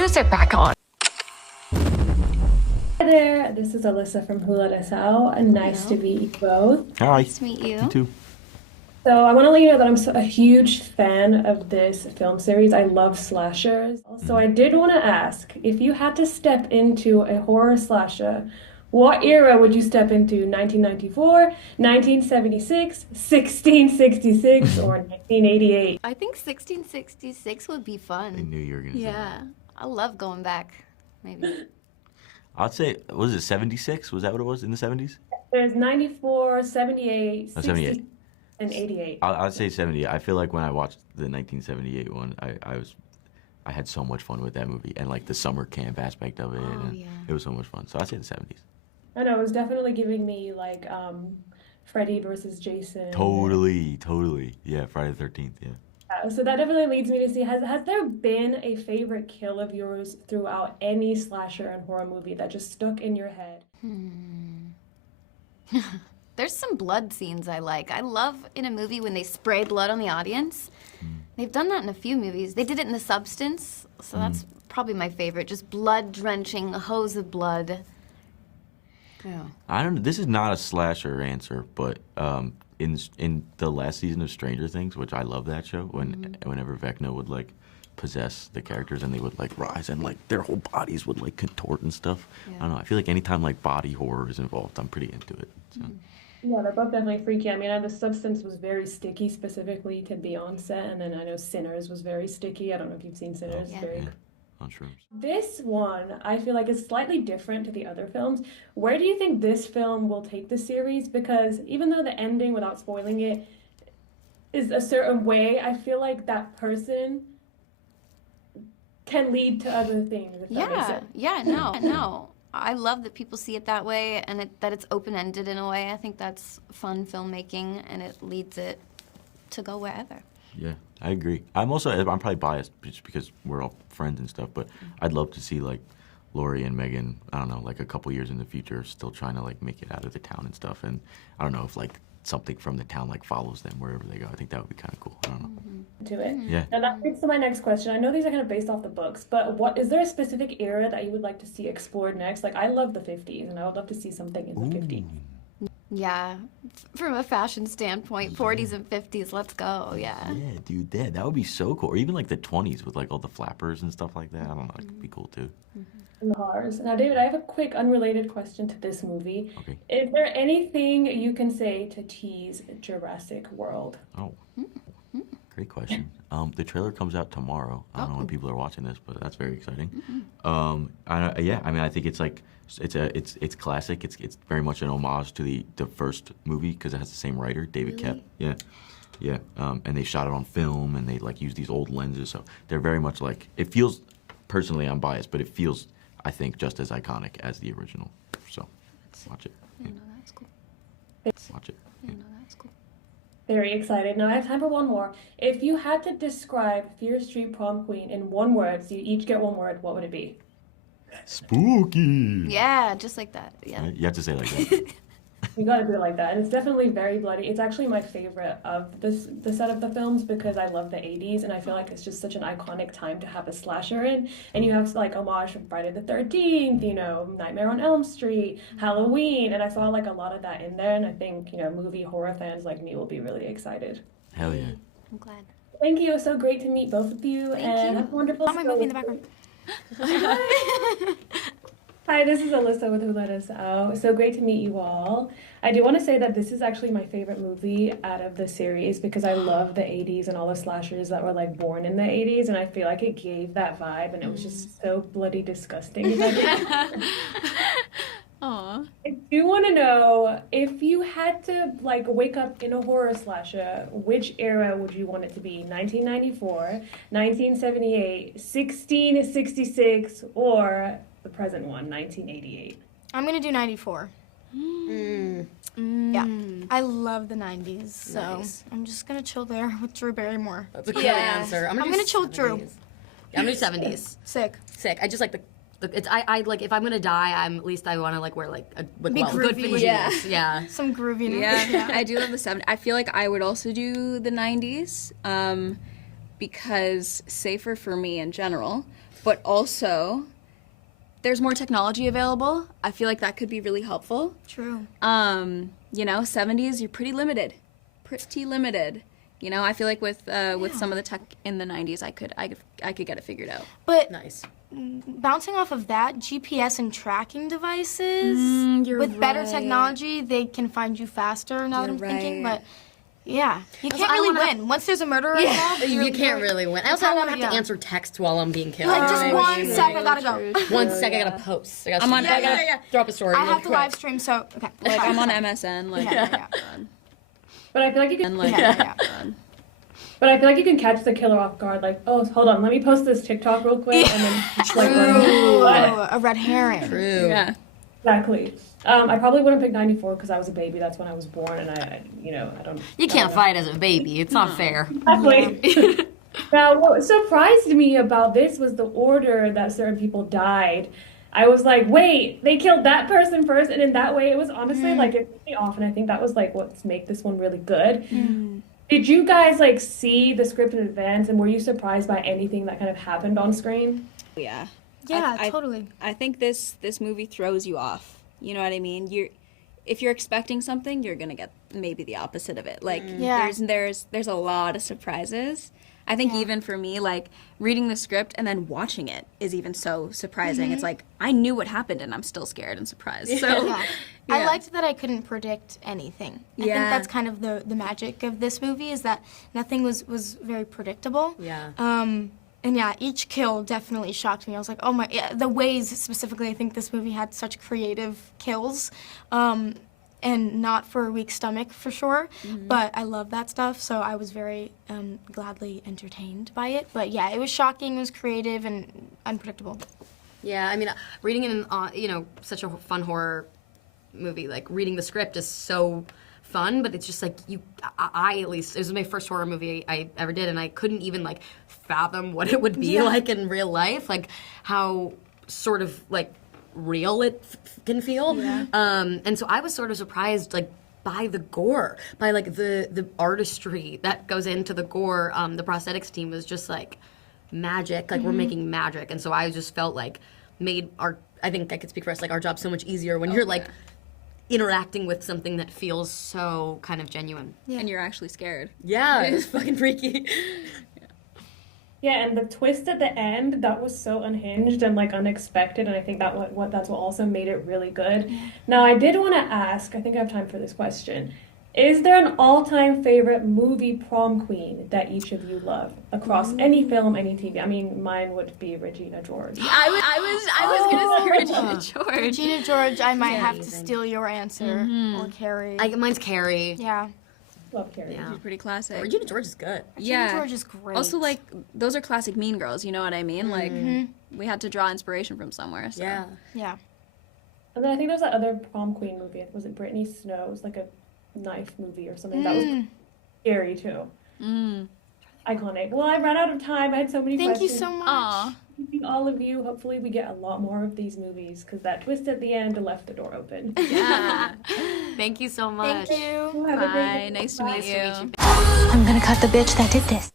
music back on. Hi there, this is Alyssa from Who Let Us Out, and nice to meet you both. Hi. Nice to meet you. You too. So I want to let you know that I'm a huge fan of this film series. I love slashers. So I did want to ask, if you had to step into a horror slasher, what era would you step into? 1994, 1976, 1666, or 1988? I think 1666 would be fun. I knew you were going to say that. Yeah, I love going back, maybe. I'd say, was it 76? Was that what it was in the 70s? There's 94, 78, 78. 60, and 88. I'd say 70. I feel like when I watched the 1978 one, I had so much fun with that movie and like the summer camp aspect of it. Oh, and yeah. It was so much fun. So I'd say the 70s. I know, it was definitely giving me like Freddy versus Jason. Totally. Yeah, Friday the 13th, yeah. So that definitely leads me to see, has there been a favorite kill of yours throughout any slasher and horror movie that just stuck in your head? There's some blood scenes I like. I love in a movie when they spray blood on the audience. They've done that in a few movies. They did it in The Substance, so that's probably my favorite. Just blood-drenching, a hose of blood. Yeah. I don't know. This is not a slasher answer, but in the last season of Stranger Things, which I love that show, whenever Vecna would like possess the characters and they would like rise and like their whole bodies would like contort and stuff. Yeah. I don't know. I feel like anytime like body horror is involved, I'm pretty into it. So. Yeah, they're both definitely freaky. I mean, The Substance was very sticky specifically to be on set, and then I know Sinners was very sticky. I don't know if you've seen Sinners. Yeah. Very Yeah, on shrooms. This one, I feel like, is slightly different to the other films. Where do you think this film will take the series? Because even though the ending, without spoiling it, is a certain way, I feel like that person can lead to other things, if that makes sense. No. I love that people see it that way and that it's open-ended in a way. I think that's fun filmmaking, and it leads it to go wherever. Yeah, I agree. I'm probably biased just because we're all friends and stuff, but I'd love to see like Laurie and Megan, I don't know, like a couple years in the future still trying to like make it out of the town and stuff. And I don't know if like something from the town like follows them wherever they go. I think that would be kind of cool. I don't know. To it. Yeah. Now that leads to my next question. I know these are kind of based off the books, but what is there a specific era that you would like to see explored next? Like I love the 50s, and I would love to see something in the 50s. Yeah, from a fashion standpoint, 40s and 50s, let's go, yeah. Yeah, dude, that would be so cool. Or even like the 20s with like all the flappers and stuff like that. I don't know, that could be cool too. And the horrors. Now, David, I have a quick unrelated question to this movie. Okay. Is there anything you can say to tease Jurassic World? Oh, great question. The trailer comes out tomorrow. I don't know when people are watching this, but that's very exciting. I think it's like it's classic. It's very much an homage to the first movie because it has the same writer, David Koepp. Yeah. And they shot it on film and they like use these old lenses, so they're very much like it feels. Personally, I'm biased, but it feels, I think, just as iconic as the original. So, watch it. Yeah, no, that's cool. Watch it. Yeah, no, that's cool. Very excited. Now, I have time for one more. If you had to describe Fear Street Prom Queen in one word, so you each get one word, what would it be? Spooky. Yeah, just like that, yeah. You have to say it like that. You gotta do it like that. And it's definitely very bloody. It's actually my favorite of the set of the films because I love the 80s and I feel like it's just such an iconic time to have a slasher in. And you have like homage from Friday the 13th, Nightmare on Elm Street, Halloween, and I saw like a lot of that in there, and I think, movie horror fans like me will be really excited. Hell yeah. I'm glad. Thank you. It was so great to meet both of you. Thank and you. have a wonderful Not my movie in the background. Hi, this is Alyssa with Who Let Us Out. So great to meet you all. I do want to say that this is actually my favorite movie out of the series because I love the 80s and all the slashers that were like born in the 80s, and I feel like it gave that vibe, and it was just so bloody disgusting. Aw. I do want to know, if you had to like wake up in a horror slasher, which era would you want it to be? 1994, 1978, 1666, or the present one, 1988? I'm gonna do 94. Yeah, I love the 90s, so Nice. I'm just gonna chill there with Drew Barrymore. That's a good answer. I'm gonna chill with Drew. 70s. Yeah, I'm gonna do 70s. Sick. Sick. I just like the it's I like if I'm gonna die, at least I want to like wear like a with Be good groovy. pajamas. Yeah. Some grooviness. Yeah, I do love the 70s. I feel like I would also do the 90s because safer for me in general. but also there's more technology available. I feel like that could be really helpful. True. 70s, you're pretty limited. Pretty limited. I feel like with some of the tech in the 90s, I could get it figured out. But Nice. bouncing off of that, GPS and tracking devices, You're with better right. technology, they can find you faster, now that You're I'm thinking. right. But yeah, you can't I really wanna- win. Once there's a murderer involved, You can't really win. I also don't want to have to yeah. answer text while I'm being killed. Like, just You know what I one mean? sec, I gotta go. 1 sec, I gotta post. I gotta, I'm on- I gotta yeah. drop a story. I real have to quick. live stream, so, okay. Like, I'm on MSN. Like, Yeah. But I feel like you can. And like, Yeah. But I feel like you can catch the killer off guard. Like, oh, hold on, let me post this TikTok real quick, and then just, like Ooh, what? a red herring. True. yeah. Exactly. I probably wouldn't pick 94 because I was a baby. That's when I was born, and I don't. You can't know. fight as a baby. It's not fair. Exactly. Now, what surprised me about this was the order that certain people died. I was like, wait, they killed that person first, and in that way, it was honestly like it threw me off, and I think that was like what's make this one really good. Did you guys like see the script in advance, and were you surprised by anything that kind of happened on screen? Yeah. Yeah, I- totally. I think this movie throws you off. You know what I mean? If you're expecting something, you're gonna get maybe the opposite of it. Like Yeah. there's a lot of surprises. I think even for me, like reading the script and then watching it is even so surprising. It's like I knew what happened and I'm still scared and surprised. So Yeah. I liked that I couldn't predict anything. I think Yeah. that's kind of the magic of this movie is that nothing was very predictable. Yeah. And yeah, each kill definitely shocked me. I was like, oh my, yeah, the ways specifically, I think this movie had such creative kills. And not for a weak stomach for sure, but I love that stuff, so I was very gladly entertained by it. But yeah, it was shocking, it was creative, and unpredictable. Yeah, I mean, reading it in, such a fun horror movie, like reading the script is so fun, but it's just like I at least, it was my first horror movie I ever did, and I couldn't even like fathom what it would be like in real life, like how sort of like real it can feel. And so I was sort of surprised, like, by the gore, by like the artistry that goes into the gore. The prosthetics team was just like magic, like we're making magic, and so I just felt like I think I could speak for us, like our job so much easier when you're like interacting with something that feels so kind of genuine. and you're actually scared. Yeah, it's fucking freaky. Yeah, and the twist at the end, that was so unhinged and like unexpected, and I think that's what also made it really good. Now, I did want to ask, I think I have time for this question. Is there an all-time favorite movie prom queen that each of you love across any film, any TV? I mean, mine would be Regina George. I was gonna say Regina George. Regina George, I might have to amazing. steal your answer, or Carrie. Mine's Carrie. Yeah. Love Carrie. Yeah. She's pretty classic. Regina George is good. Regina George is great. Also, like, those are classic Mean Girls, you know what I mean? Like, we had to draw inspiration from somewhere. So. Yeah. Yeah. And then I think there's that other prom queen movie. Was it Brittany Snow? It was like a knife movie or something. That was scary too. Iconic. Well, I ran out of time. I had so many Thank you questions. so much. Aw. Thank all of you. Hopefully we get a lot more of these movies because that twist at the end left the door open. Yeah. Thank you so much. Thank you. Have a great Bye. day. Nice to meet you. I'm gonna cut the bitch that did this.